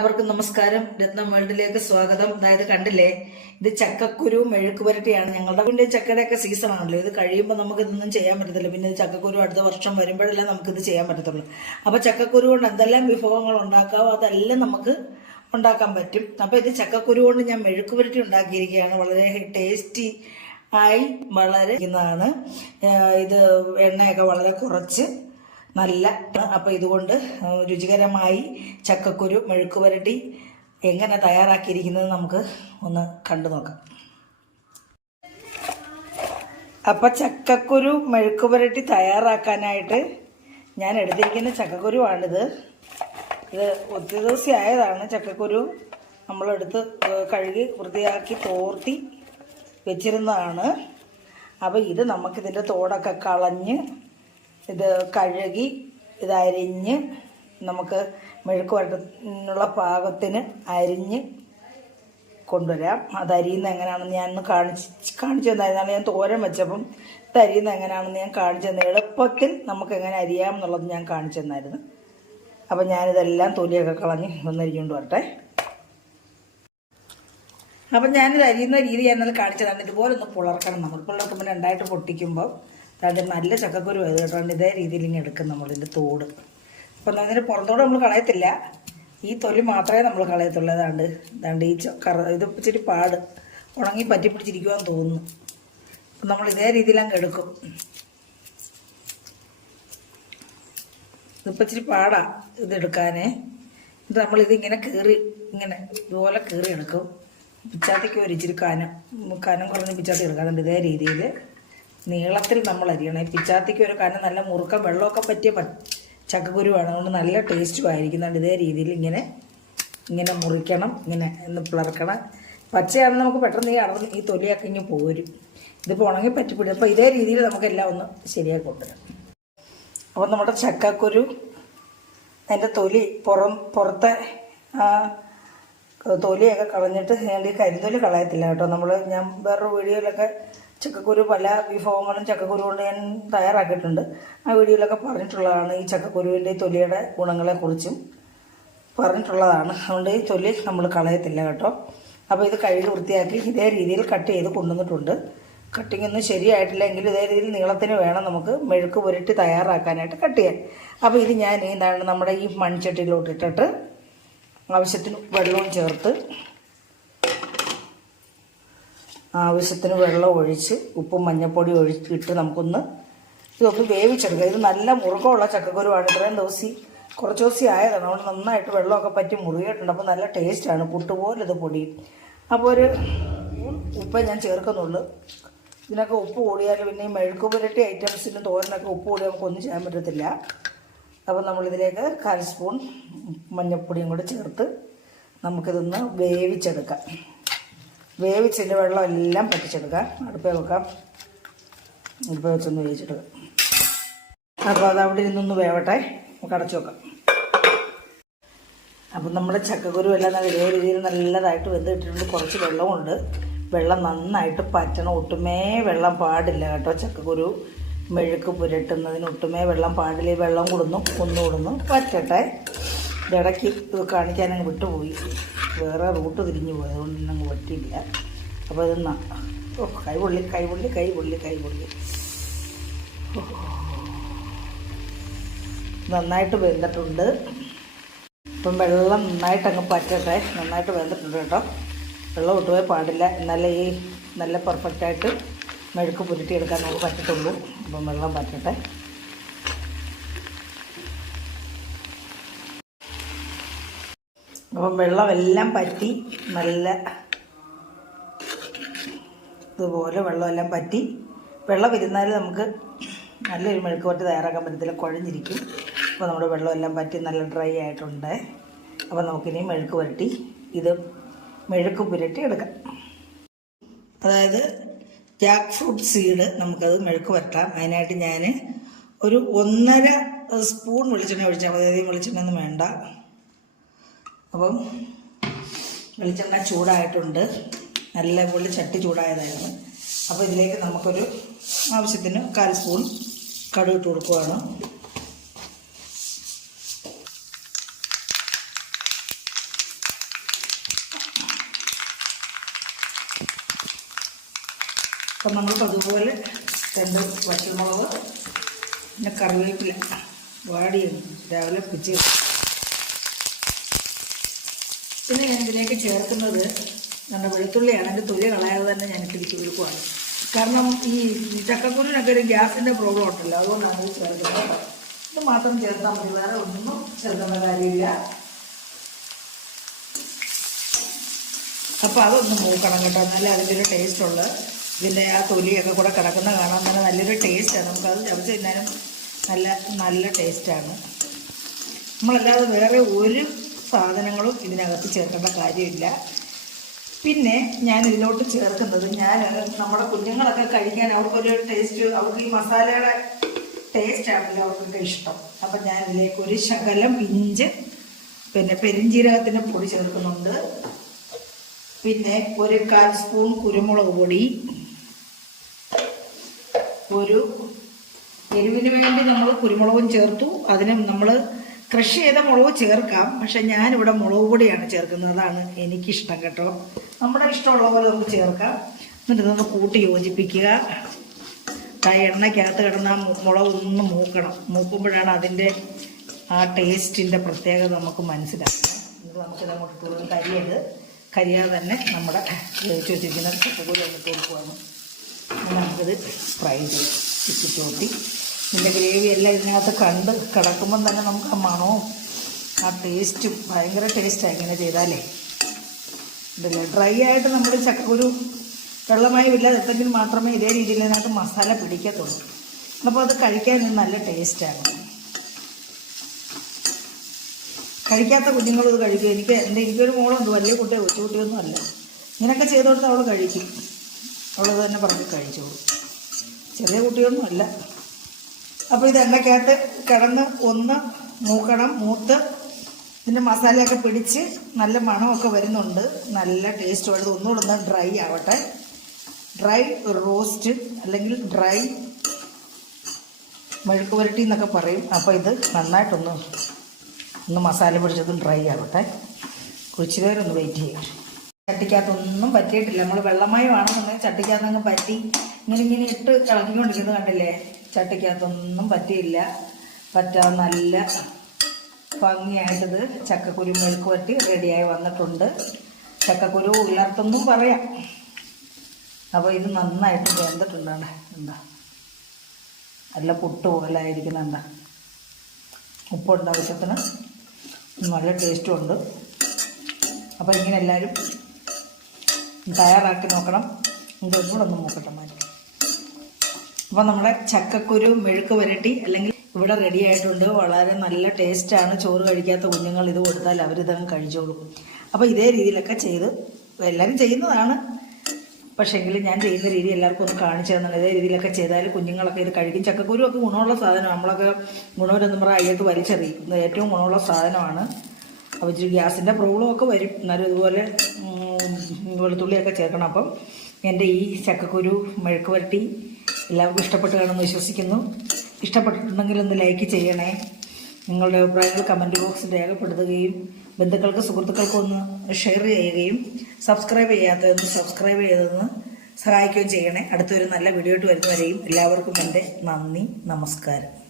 എല്ലാവർക്കും നമസ്കാരം. രത്നം വേൾഡിലേക്ക് സ്വാഗതം. അതായത് കണ്ടില്ലേ ഇത് ചക്കക്കുരു മെഴുക്ക് പുരട്ടിയാണ് ഞങ്ങളുടെ പിന്നെ ചക്കയുടെ ഒക്കെ സീസൺ ആണല്ലോ. ഇത് കഴിയുമ്പോൾ നമുക്ക് ഇതൊന്നും ചെയ്യാൻ പറ്റത്തില്ല. പിന്നെ ഇത് ചക്കക്കുരു അടുത്ത വർഷം വരുമ്പോഴല്ലേ ഇത് ചെയ്യാൻ പറ്റത്തുള്ളൂ. അപ്പൊ ചക്കക്കുരു കൊണ്ട് എന്തെല്ലാം വിഭവങ്ങൾ ഉണ്ടാക്കാവോ അതെല്ലാം നമുക്ക് ഉണ്ടാക്കാൻ പറ്റും. അപ്പൊ ഇത് ചക്കക്കുരു കൊണ്ട് ഞാൻ മെഴുക്ക് പുരട്ടി ഉണ്ടാക്കിയിരിക്കുകയാണ്. വളരെ ടേസ്റ്റി ആയി വളരെ ഇതാണ് ഇത് എണ്ണയൊക്കെ വളരെ കുറച്ച് നല്ല അപ്പം ഇതുകൊണ്ട് രുചികരമായി ചക്കക്കുരു മെഴുക്ക് പുരട്ടി എങ്ങനെ തയ്യാറാക്കിയിരിക്കുന്നത് നമുക്ക് ഒന്ന് കണ്ടു നോക്കാം. അപ്പം ചക്കക്കുരു മെഴുക്ക് പുരട്ടി തയ്യാറാക്കാനായിട്ട് ഞാൻ എടുത്തിരിക്കുന്ന ചക്കക്കുരുവാണിത്. ഇത് ഒത്തിരി ദിവസമായതാണ് ചക്കക്കുരു നമ്മളെടുത്ത് കഴുകി വൃത്തിയാക്കി തോർത്തി വെച്ചിരുന്നതാണ്. അപ്പോൾ ഇത് നമുക്കിതിന്റെ തോടൊക്കെ കളഞ്ഞ് ഇത് കഴുകി ഇത് അരിഞ്ഞ് നമുക്ക് മെഴുക്ക് വരട്ടുന്നുള്ള പാകത്തിന് അരിഞ്ഞ് കൊണ്ടുവരാം. അത് അരിയുന്ന എങ്ങനെയാണെന്ന് ഞാൻ ഒന്ന് കാണിച്ച് കാണിച്ചു തന്നായിരുന്നു ഞാൻ തോരൻ വെച്ചപ്പം ഇത് അരിയുന്ന എങ്ങനെയാണെന്ന് ഞാൻ കാണിച്ചു തന്നെ എളുപ്പത്തിൽ നമുക്ക് എങ്ങനെ അരിയാം എന്നുള്ളത് ഞാൻ കാണിച്ചു തന്നായിരുന്നു. അപ്പം ഞാനിതെല്ലാം തൊലിയൊക്കെ കളഞ്ഞ് ഒന്ന് അരിഞ്ഞുകൊണ്ട് വരട്ടെ. അപ്പം ഞാനിത് അരിയുന്ന രീതി ഞാൻ കാണിച്ചു തന്നിട്ട് ഇതുപോലെ ഒന്ന് പുളർക്കണം. നമ്മൾ പുളർക്കുമ്പോൾ രണ്ടായിട്ട് പൊട്ടിക്കുമ്പോൾ അത് നല്ല ചക്കക്കുരു ആയത് കേട്ടോ. ഇതേ രീതിയിൽ ഇങ്ങനെ എടുക്കും നമ്മളിതിന്റെ തോട്. അപ്പം അതിന്റെ പുറത്തോട് നമ്മൾ കളയത്തില്ല. ഈ തൊലി മാത്രമേ നമ്മൾ കളയത്തുള്ളൂ. അതാണ്ട് ഇതാണ്ട് ഈ കറ ഇത് ഇച്ചിരി പാട് ഉണങ്ങി പറ്റി പിടിച്ചിരിക്കുവാന്ന് തോന്നുന്നു. അപ്പം നമ്മൾ ഇതേ രീതിയിൽ അങ്ങ് എടുക്കും. ഇതിപ്പോൾ ഇച്ചിരി പാടാണ് ഇതെടുക്കാനേ. ഇത് നമ്മളിതിങ്ങനെ കീറി ഇങ്ങനെ ഇതുപോലെ കീറി എടുക്കും. പിച്ചാത്തിക്ക് ഒരു ഇച്ചിരി കനം കനം കുറഞ്ഞ് പിച്ചാത്തി എടുക്കാറുണ്ട് ഇതേ രീതിയിൽ നീളത്തിൽ നമ്മൾ അരിയണം. ഈ പിച്ചാത്തിക്ക് ഒരു കാരണം നല്ല മുറുക്കം വെള്ളമൊക്കെ പറ്റിയ ചക്കക്കുരുവാണ്. അതുകൊണ്ട് നല്ല ടേസ്റ്റും ആയിരിക്കുന്നുണ്ട് ഇതേ രീതിയിൽ ഇങ്ങനെ ഇങ്ങനെ മുറിക്കണം ഇങ്ങനെ ഒന്ന് പിളർക്കണം. പച്ചയാണെന്ന് നമുക്ക് പെട്ടെന്ന് ഈ അടർന്ന് ഈ തൊലിയൊക്കെ ഇങ്ങനെ പോരും. ഇതിപ്പോൾ ഉണങ്ങി പറ്റിപ്പിടും അപ്പോൾ ഇതേ രീതിയിൽ നമുക്കെല്ലാം ഒന്ന് ശരിയാക്കി കൊണ്ടുവരാം അപ്പോൾ നമ്മുടെ ചക്കക്കുരു അതിന്റെ തൊലി പുറം പുറത്തെ തൊലിയൊക്കെ കളഞ്ഞിട്ട് ഞാൻ ഈ കരിന്തൊലി കളയത്തില്ല കേട്ടോ. നമ്മൾ ഞാൻ വേറൊരു വീഡിയോയിലൊക്കെ ചക്കക്കുരു പല വിഭവങ്ങളും ചക്കക്കുരു കൊണ്ട് ഞാൻ തയ്യാറാക്കിയിട്ടുണ്ട്. ആ വീഡിയോയിലൊക്കെ പറഞ്ഞിട്ടുള്ളതാണ് ഈ ചക്കക്കുരുവിന്റെ തൊലിയുടെ ഗുണങ്ങളെക്കുറിച്ചും പറഞ്ഞിട്ടുള്ളതാണ്. അതുകൊണ്ട് ഈ തൊലി നമ്മൾ കളയത്തില്ല കേട്ടോ. അപ്പോൾ ഇത് കഴുകി വൃത്തിയാക്കി ഇതേ രീതിയിൽ കട്ട് ചെയ്ത് കൊണ്ടുവന്നിട്ടുണ്ട്. കട്ടിംഗ് ഒന്നും ശരിയായിട്ടില്ലെങ്കിൽ ഇതേ രീതിയിൽ നീളത്തിന് വേണം നമുക്ക് മെഴുക്ക് പുരട്ടി തയ്യാറാക്കാനായിട്ട് കട്ട് ചെയ്യാൻ. അപ്പോൾ ഇത് ഞാൻ എന്താണ് നമ്മുടെ ഈ മൺചട്ടിയിലോട്ടിട്ടിട്ട് ആവശ്യത്തിന് വെള്ളവും ചേർത്ത് ആവശ്യത്തിന് വെള്ളം ഒഴിച്ച് ഉപ്പും മഞ്ഞൾപ്പൊടി ഒഴിച്ച് ഇട്ട് നമുക്കൊന്ന് ഇതൊന്ന് വേവിച്ചെടുക്കാം. ഇത് നല്ല മുറുകമുള്ള ചക്കക്കുരുവാണ്. ഇത്രയും ദിവസം കുറച്ച് ദിവസം ആയതാണ്. അതുകൊണ്ട് നന്നായിട്ട് വെള്ളമൊക്കെ പറ്റി മുറുകിയിട്ടുണ്ട്. അപ്പോൾ നല്ല ടേസ്റ്റാണ്. പുട്ട് പോലെ ഇത് പൊടി. അപ്പോൾ ഒരു ഉപ്പ് ഞാൻ ചേർക്കുന്നുള്ളൂ. ഇതിനൊക്കെ ഉപ്പ് കൂടിയാൽ പിന്നെ ഈ മെഴുക്ക് പുരട്ടി ഐറ്റംസിന് തോരനൊക്കെ ഉപ്പ് കൂടി നമുക്കൊന്നും ചെയ്യാൻ പറ്റത്തില്ല. അപ്പോൾ നമ്മളിതിലേക്ക് കാൽ സ്പൂൺ മഞ്ഞൾപ്പൊടിയും കൂടെ ചേർത്ത് നമുക്കിതൊന്ന് വേവിച്ചെടുക്കാം. വേവിച്ചതിന്റെ വെള്ളം എല്ലാം പറ്റിച്ചെടുക്കാം. അടുപ്പേ വെക്കാം. അടുപ്പേ വെച്ചൊന്ന് വേവിച്ചെടുക്കാം അപ്പോൾ അത് അവിടെ ഇരുന്നൊന്ന് വേവട്ടെ. നമുക്ക് അടച്ചു വെക്കാം. അപ്പം നമ്മുടെ ചക്കക്കുരു എല്ലാം നല്ല രീതിയിൽ നല്ലതായിട്ട് വെന്തിട്ടിട്ടുണ്ട് കുറച്ച് വെള്ളമുണ്ട് വെള്ളം നന്നായിട്ട് പറ്റണം. ഒട്ടുമേ വെള്ളം പാടില്ല കേട്ടോ ചക്കക്കുരു. മെഴുക്ക് പുരട്ടുന്നതിന് ഒട്ടുമേ വെള്ളം പാടില്ല. വെള്ളം കൊടുന്നു ഒന്നുകൂടുന്നു പറ്റട്ടെ. ഇടയ്ക്ക് ഇത് കാണിക്കാനങ്ങ് വിട്ടുപോയി. വേറെ റൂട്ട് തിരിഞ്ഞു പോയതുകൊണ്ട് ഞങ്ങൾ പറ്റിയില്ല. അപ്പോൾ ഇത് ഓ കൈ പൊള്ളി കൈ പൊള്ളി കൈ പൊള്ളി കൈ പൊള്ളി. നന്നായിട്ട് വെന്തിട്ടുണ്ട്. ഇപ്പം വെള്ളം നന്നായിട്ട് അങ്ങ് പറ്റട്ടെ. നന്നായിട്ട് വെന്തിട്ടുണ്ട് കേട്ടോ. വെള്ളം ഒട്ടുപോയി പാടില്ല. എന്നാലേ ഈ നല്ല പെർഫെക്റ്റായിട്ട് മെഴുക്ക് പുരട്ടിയെടുക്കാൻ നമുക്ക് പറ്റത്തുള്ളൂ. അപ്പം വെള്ളം പറ്റട്ടെ. അപ്പം വെള്ളമെല്ലാം പറ്റി നല്ല ഇതുപോലെ വെള്ളമെല്ലാം പറ്റി. വെള്ളം ഇരുന്നാൽ നമുക്ക് നല്ലൊരു മെഴുക്ക് പുരട്ടി തയ്യാറാക്കാൻ പറ്റത്തില്ല കുഴഞ്ഞിരിക്കും. അപ്പോൾ നമ്മുടെ വെള്ളമെല്ലാം പറ്റി നല്ല ഡ്രൈ ആയിട്ടുണ്ട്. അപ്പോൾ നമുക്കിനി മെഴുക്ക് പുരട്ടി ഇത് മെഴുക്ക് പുരട്ടി എടുക്കാം. അതായത് ജാക്ക് ഫ്രൂട്ട് സീഡ് നമുക്കത് മെഴുക്ക് പുരട്ടാം അതിനായിട്ട് ഞാൻ ഒരു ഒന്നര സ്പൂൺ വെളിച്ചെണ്ണ ഒഴിച്ചാൽ മതി. അധികം വെളിച്ചെണ്ണ ഒന്നും വേണ്ട. അപ്പം വെളിച്ചെണ്ണ ചൂടായിട്ടുണ്ട്. നല്ല പോലെ ചട്ടി ചൂടായതായിരുന്നു. അപ്പോൾ ഇതിലേക്ക് നമുക്കൊരു ആവശ്യത്തിന് കാൽ സ്പൂൺ കടുക് കൊടുക്കുകയാണ് അപ്പം നമ്മൾ അതുപോലെ രണ്ട് വറ്റൽമുളക് പിന്നെ കറിവേപ്പില വാടിയാണ് രാവിലെ പിച്ചി പിന്നെ ഞാൻ ഇതിലേക്ക് ചേർക്കുന്നത് നമ്മുടെ വെളുത്തുള്ളിയാണ്. എന്റെ തൊലി കളയാതെ തന്നെ ഞാൻ തിരിച്ച് കൊടുക്കുവാണ് കാരണം ഈ ചക്കക്കുരുവിനൊക്കെ ഒരു ഗ്യാസിന്റെ പ്രോബ്ലം ഉണ്ടല്ലോ. അതുകൊണ്ടാണ് ഇത് ചേർക്കുന്നത്. ഇത് മാത്രം ചേർത്താൽ മതി. വേറെ ഒന്നും ചേർക്കേണ്ട കാര്യമില്ല. അപ്പോൾ അതൊന്ന് മൂക്കണം കേട്ടോ. നല്ല അതിന്റെ ഒരു ടേസ്റ്റുള്ള ഇതിന്റെ ആ തൊലിയൊക്കെ കൂടെ കിടക്കുന്ന കാണാൻ തന്നെ നല്ലൊരു ടേസ്റ്റാണ് നമുക്കത് ചവച്ച് തിന്നാനും നല്ല നല്ല ടേസ്റ്റാണ് നമ്മളല്ലാതെ വേറെ ഒരു സാധനങ്ങളും ഇതിനകത്ത് ചേർക്കേണ്ട കാര്യമില്ല. പിന്നെ ഞാൻ ഇതിലോട്ട് ചേർക്കുന്നത് ഞാൻ നമ്മുടെ കുഞ്ഞുങ്ങളൊക്കെ കഴിക്കാൻ അവർക്കൊരു ടേസ്റ്റ് അവർക്ക് ഈ മസാലയുടെ ടേസ്റ്റ് ആണല്ലോ അവർക്കൊക്കെ ഇഷ്ടം. അപ്പം ഞാൻ ഇതിലേക്ക് ഒരു ശകലം ഇഞ്ച് പിന്നെ പെരിഞ്ജീരകത്തിന്റെ പൊടി ചേർക്കുന്നുണ്ട്. പിന്നെ ഒരു കാൽ സ്പൂൺ കുരുമുളക് പൊടി ഒരു എരിവിന് വേണ്ടി നമ്മൾ കുരുമുളകും ചേർത്തു. അതിന് നമ്മൾ ക്രഷ് ചെയ്ത മുളക് ചേർക്കാം. പക്ഷെ ഞാനിവിടെ മുളക് പൊടിയാണ് ചേർക്കുന്നത്. അതാണ് എനിക്കിഷ്ടം കേട്ടോ. നമ്മുടെ ഇഷ്ടമുള്ള പോലെ നമുക്ക് ചേർക്കാം. എന്നിട്ട് ഇതൊന്ന് കൂട്ടി യോജിപ്പിക്കുക. ആ എണ്ണയ്ക്കകത്ത് കിടന്ന മുളക് ഒന്ന് മൂക്കണം. മൂക്കുമ്പോഴാണ് അതിന്റെ ആ ടേസ്റ്റിന്റെ പ്രത്യേകത നമുക്ക് മനസ്സിലാക്കുക എന്നിട്ട് നമുക്കിത് അങ്ങോട്ട് കൊടുക്കാം. കരിയത് കരിയാതെ തന്നെ നമ്മുടെ വേവിച്ച് വെച്ചിരിക്കുന്ന ചക്കക്കൂരി എന്നിട്ട് കൊടുക്കുവാണ് നമുക്കിത് ഫ്രൈ ചെയ്ത് ചുറ്റിച്ചോട്ടി ഇതിന്റെ ഗ്രേവി എല്ലാം ഇതിനകത്ത് കണ്ട് കിടക്കുമ്പം തന്നെ നമുക്ക് ആ മണവും ആ ടേസ്റ്റും ഭയങ്കര ടേസ്റ്റാണ് ഇങ്ങനെ ചെയ്താലേ. ഇതല്ലേ ഡ്രൈ ആയിട്ട് നമ്മൾ ചക്കക്കുരു വെള്ളമായി ഇല്ലാതെ എത്തെങ്കിൽ മാത്രമേ ഇതേ രീതിയിൽ ഇതിനകത്ത് മസാല പിടിക്കത്തുള്ളൂ. അപ്പോൾ അത് കഴിക്കാൻ നല്ല ടേസ്റ്റാണ് കഴിക്കാത്ത കുഞ്ഞുങ്ങളും ഇത് കഴിക്കും. എനിക്ക് എന്റെ എനിക്കൊരു മോളുണ്ട് വലിയ കുട്ടിയെ കൊച്ചു അല്ല. ഇങ്ങനെയൊക്കെ ചെയ്ത് അവൾ കഴിക്കും. അവൾ തന്നെ പറഞ്ഞ് കഴിച്ചോളൂ. ചെറിയ കുട്ടിയൊന്നും അല്ല. അപ്പോൾ ഇത് എണ്ണയ്ക്കകത്ത് കിടന്ന് ഒന്ന് മൂക്കണം മൂത്ത്. ഇതിന്റെ മസാലയൊക്കെ പിടിച്ച് നല്ല മണമൊക്കെ വരുന്നുണ്ട്. നല്ല ടേസ്റ്റ് ഉള്ളത് ഒന്നുകൂടെ ഒന്ന് ഡ്രൈ ആവട്ടെ. ഡ്രൈ റോസ്റ്റ് അല്ലെങ്കിൽ ഡ്രൈ മെഴുക്ക് പുരട്ടി എന്നൊക്കെ പറയും. അപ്പോൾ ഇത് നന്നായിട്ടൊന്ന് ഒന്ന് മസാല പിടിച്ചതും ഡ്രൈ ആവട്ടെ. കുറച്ച് ഒന്ന് വെയിറ്റ് ചെയ്യാം. ചട്ടിക്കകത്തൊന്നും പറ്റിയിട്ടില്ല. നമ്മൾ വെള്ളമയമാണെന്നുണ്ടെങ്കിൽ ചട്ടിക്കകത്ത് അങ്ങ് പറ്റി. ഇങ്ങനെ ഇങ്ങനെ ഇട്ട് ഇളക്കിക്കൊണ്ടിരിക്കുന്നത് കണ്ടില്ലേ? ചട്ടിക്കകത്തൊന്നും പറ്റിയില്ല. പറ്റാതെ നല്ല ഭംഗിയായിട്ടത് ചക്കക്കുരു മെഴുക്ക് പറ്റി റെഡിയായി വന്നിട്ടുണ്ട്. ചക്കക്കുരു ഉലർത്തെന്നും പറയാം. അപ്പോൾ ഇത് നന്നായിട്ട് വെന്തിട്ടുണ്ടാണ്. എന്താ? നല്ല പുട്ട് പോലെ ആയിരിക്കുന്നുണ്ട് ഉപ്പുണ്ട് ആവശ്യത്തിന്. നല്ല ടേസ്റ്റും ഉണ്ട്. അപ്പോൾ ഇങ്ങനെ എല്ലാവരും തയ്യാറാക്കി നോക്കണം. ഇതൊന്നും ഒന്ന് നോക്കട്ടെ മാറ്റി. അപ്പോൾ നമ്മുടെ ചക്കക്കുരു മെഴുക്ക് വരട്ടി അല്ലെങ്കിൽ ഇവിടെ റെഡി ആയിട്ടുണ്ട്. വളരെ നല്ല ടേസ്റ്റ് ആണ്. ചോറ് കഴിക്കാത്ത കുഞ്ഞുങ്ങൾ ഇത് കൊടുത്താൽ അവരിതങ്ങ് കഴിച്ചോളും. അപ്പോൾ ഇതേ രീതിയിലൊക്കെ ചെയ്ത് എല്ലാവരും ചെയ്യുന്നതാണ്. പക്ഷേ എങ്കിലും ഞാൻ ചെയ്യുന്ന രീതി എല്ലാവർക്കും ഒന്ന് കാണിച്ചു തന്നെ ഇതേ രീതിയിലൊക്കെ ചെയ്താൽ കുഞ്ഞുങ്ങളൊക്കെ ഇത് കഴിക്കും. ചക്കക്കുരു ഒക്കെ ഗുണമുള്ള സാധനം നമ്മളൊക്കെ ഗുണമില്ലെന്ന് പറഞ്ഞാൽ അയ്യത്ത് വലിച്ചെറിയും ഏറ്റവും ഗുണമുള്ള സാധനമാണ്. അപ്പോൾ ഇച്ചിരി പ്രോബ്ലം ഒക്കെ വരും. എന്നാലും ഇതുപോലെ വെളുത്തുള്ളിയൊക്കെ ചേർക്കണം. അപ്പം എന്റെ ഈ ചക്കക്കുരു മെഴുക്ക് വരട്ടി എല്ലാവർക്കും ഇഷ്ടപ്പെട്ട് കാണുമെന്ന് വിശ്വസിക്കുന്നു. ഇഷ്ടപ്പെട്ടിട്ടുണ്ടെങ്കിൽ ഒന്ന് ലൈക്ക് ചെയ്യണേ. നിങ്ങളുടെ അഭിപ്രായങ്ങൾ കമന്റ് ബോക്സിൽ രേഖപ്പെടുത്തുകയും ബന്ധുക്കൾക്ക് സുഹൃത്തുക്കൾക്കും ഒന്ന് ഷെയർ ചെയ്യുകയും സബ്സ്ക്രൈബ് ചെയ്യാത്തതെന്ന് സബ്സ്ക്രൈബ് ചെയ്തതെന്ന് സഹായിക്കുകയും ചെയ്യണേ. അടുത്തൊരു നല്ല വീഡിയോ ആയിട്ട് വരുന്നവരെയും എല്ലാവർക്കും എന്റെ നന്ദി നമസ്കാരം.